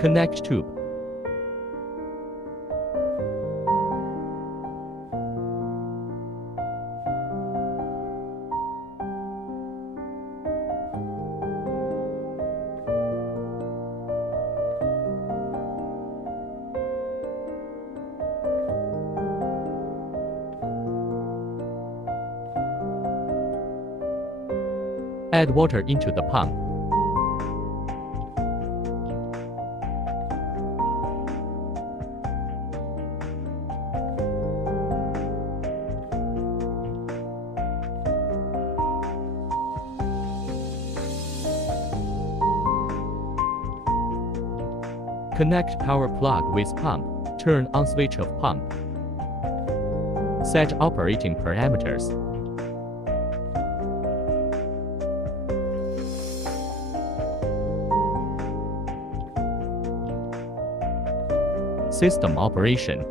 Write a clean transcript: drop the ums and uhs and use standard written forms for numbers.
Connect tube. Add water into the pump. Connect power plug with pump. Turn on switch of pump. Set operating parameters. System operation.